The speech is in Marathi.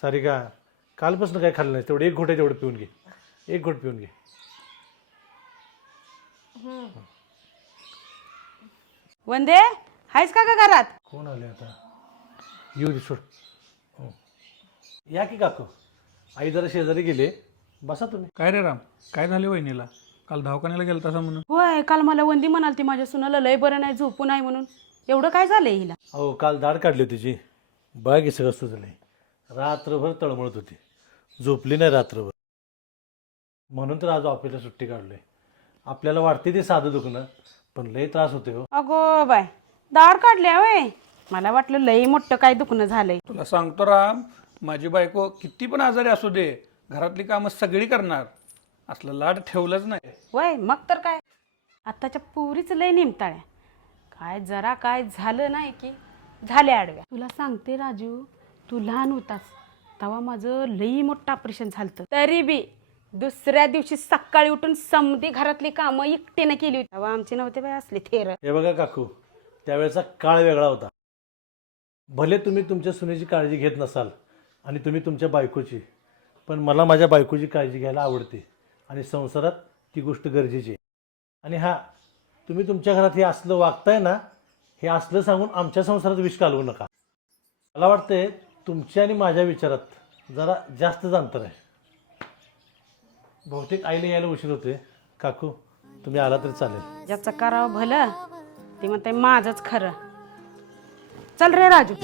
सारिका कालपासून काय खाल्लं नाही, तेवढं एक घोट आहे तेवढं पिऊन घे, एक घोट पिऊन घे. वंदे हायस का ग घरात? कोण आले आता? येऊ दे सोड. हो. या की काकू, आई जरा शेजारी गेले, बसा तुम्ही. काय रे राम, काय झाले वहिनीला? काल दवाखान्याला गेला तसा म्हणून. होय, काल मला वंदी म्हणालती माझ्या सुनाला लय बरं नाही, झोपू नाही म्हणून. एवढं काय झालंय हिला? अहो काल दाढ काढली होती तिची, बघा की सगळं झालं. रात्रभर तळमळत होती, झोपली नाही रात्रभर. म्हणून तर आज ऑफिसला सुट्टी काढलोय. आपल्याला वाटते ते साधं दुखणं, पण लय त्रास होते हो. अगो बाय, दाढ काढल्या वय. मला वाटलं लय मोठं काय दुखणं झालंय. तुला सांगतो राम, माझी बायको किती पण आजारी असू दे, घरातली कामं सगळी करणार. असलं लाड ठेवलंच नाही. वय मग तर काय, आत्ताच्या पुरीच लय निमताळ्या. काय जरा काय झालं नाही की झाल्या आडव्या. तुला सांगते राजू, तू लहान होतास तेव्हा माझं लई मोठं ऑपरेशन झालं. तरी बी दुसऱ्या दिवशी सकाळी उठून समधी घरातली कामं एकटीने केली होती. तेव्हा आमचे नव्हते बाय असले थेर. हे बघा काकू, त्यावेळेचा काळ वेगळा होता. भले तुम्ही तुमच्या सुनेची काळजी घेत नसाल आणि तुम्ही तुमच्या बायकोची, पण मला माझ्या बायकोची काळजी घ्यायला आवडते आणि संसारात ती गोष्ट गरजेची आहे. आणि हां, तुम्ही तुमच्या घरात हे असलं वागताय ना, हे असलं सांगून आमच्या संसारात विष घालवू नका. मला वाटतंय तुमच्या आणि माझ्या विचारात जरा जास्तच अंतर आहे. बहुतेक आईला यायला उशीर होते. काकू तुम्ही आला तरी चालेल. ज्याचं करावं भलं ते म्हणते माझंच खरं. चल रे राजू.